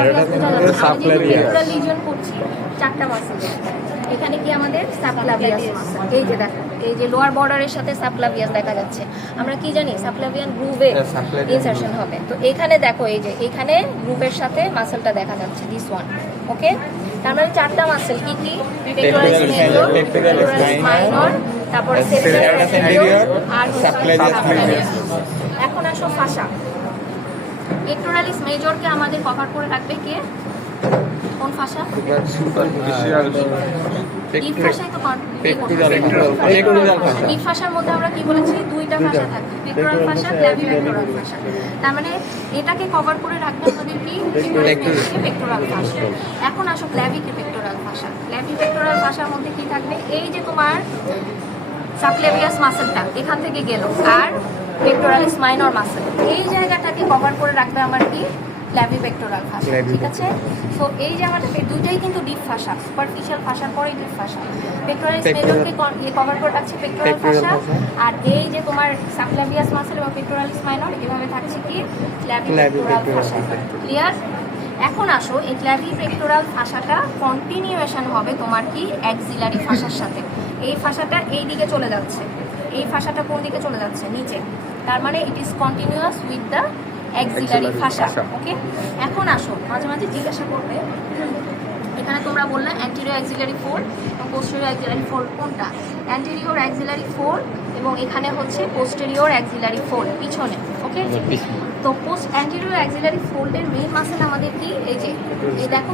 Pectoral legion করছি চারটা muscle, এখানে কি আমাদের সাবক্লাভিয়াস মাসল, এই যে দেখো এই যে লোয়ার বর্ডারের সাথে সাবক্লাভিয়াস দেখা যাচ্ছে। আমরা কি জানি সাবক্লাভিয়ান গ্রুভে ইনসারশন হবে, তো এখানে দেখো এই যে এখানে গ্রুভের সাথে মাসলটা দেখা যাচ্ছে, দিস ওয়ান। ওকে, তার মানে চারটা মাসল কি কি? পেক্টোরালিস মেজর, পেক্টোরালিস মাইনর, তারপরে সেরেব্রাস ইনফেরিয়র আর সাবক্লাভিয়াস। এখন আসো ফাসা। পেক্টোরালিস মেজরকে আমাদের কভার করে রাখবে কে? কোন ফাসা? ডিপ ফাসায় তো ডিপ ফাসার মধ্যে আমরা কি বলেছি? দুইটা ফাসা থাকে, পেক্টোরাল ফাসা, ক্ল্যাভিপেক্টোরাল ফাসা। তার মানে এটাকে কভার করে রাখবে আমাদের কি? পেক্টোরাল ফাসা। এখন আসো ক্ল্যাভিপেক্টোরাল ফাসা। ক্ল্যাভিপেক্টোরাল ফাসার মধ্যে কি থাকবে? এই যে তোমার সাবক্লাভিয়াস মাসলটা এখান থেকে গেল, আর পেক্টোরালিস মাইনর মাসল, এই জায়গাটাকে কভার করে রাখবে আমার কি? ক্ল্যাভিপেক্টোরাল ফাসা। ঠিক আছে, সো এই যে আমাদের দুইটাই কিন্তু ডিপ ফাসা, সুপারফিশিয়াল ফাসার পরে ডিপ ফাসা। পেক্টোরালিস মেজরকে কভার করে রাখছে পেক্টোরাল ফাসা, আর এই যে তোমার সাবক্লাভিয়াস মাসল এবং পেক্টোরালিস মাইনর এভাবে থাকছে কি? ক্ল্যাভিপেক্টোরাল ফাসা। ক্লিয়ার? এখন আসো এই ক্ল্যাভিপেক্টোরাল ফাসাটা কন্টিনিউয়েশন হবে তোমার কি? অ্যাক্সিলারি ফাসার সাথে। এই ফাসাটা এই দিকে চলে যাচ্ছে, এই ফাসাটা কোন দিকে চলে যাচ্ছে? নিচে। তার মানে it is continuous with the axillary fascia. Okay, এখন আসো মাঝে মাঝে জিজ্ঞাসা করবে, এখানে তোমরা বললে অ্যান্টেরিয়র অ্যাক্সিলারি ফোল্ড এবং পোস্টেরিয়র অ্যাক্সিলারি ফোল্ড কোনটা? অ্যান্টেরিয়র অ্যাক্সিলারি ফোল্ড এবং এখানে হচ্ছে পোস্টেরিয়র অ্যাক্সিলারি ফোল্ড, পিছনে। ওকে, তো পোস্ট অ্যান্টেরিয়র অ্যাক্সিলারি ফোল্ডের মেইন মাসল আমাদের কি? এই যে এই দেখো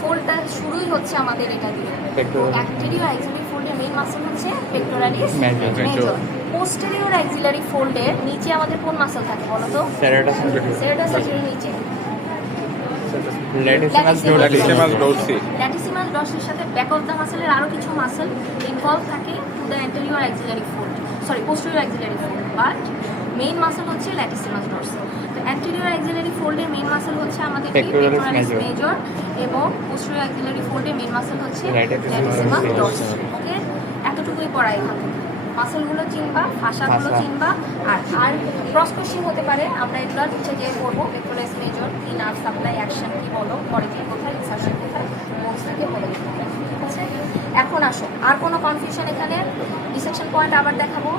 ফোল্ডটা শুরুই হচ্ছে আমাদের এটা দিয়ে। তো অ্যান্টেরিয়র অ্যাক্সিলারি ফোল্ডের মেইন মাসল হচ্ছে পেক্টোরালিস মেজর। পোস্টেরিয়র অ্যাক্সিলারি ফোল্ডের নিচে আমাদের কোন মাসল থাকে বলো তো? সেরেব্রাসের নিচে ল্যাটিসিমাস ডরসির সাথে ব্যাক অফ দ্য মাসলের আরো কিছু মাসল ইনভলভ থাকে to the anterior axillary fold, sorry posterior axillary fold, but main muscle হচ্ছে ল্যাটিসিমাস ডরসি। তো অ্যান্টেরিয়র অ্যাক্সিলারি ফোল্ডের মেইন মাসল হচ্ছে আমাদের পেক্টোরালিস মেজর এবং পোস্টেরিয়র অ্যাক্সিলারি ফোল্ডের মেইন মাসল হচ্ছে ল্যাটিসিমাস ডরসি। ওকে, এতটুকুই পড়া এখান থেকে। মাসলগুলো চিনবা, ফাসাগুলো চিনবা, আর ক্রস কোশ্চেন হতে পারে। আমরা এগুলো হচ্ছে যে করবো পেক্টোরালিস মেজর কি, নার্ভ সাপ্লাই অ্যাকশন কি বলো, পরে কি কোথায়, ইনসারশন কোথায়, বোনস থেকে বলে দিতে হবে। ঠিক আছে, এখন আসো আর কোনো কনফিউশন এখানে? ডিসেকশন পয়েন্ট আবার দেখাবো।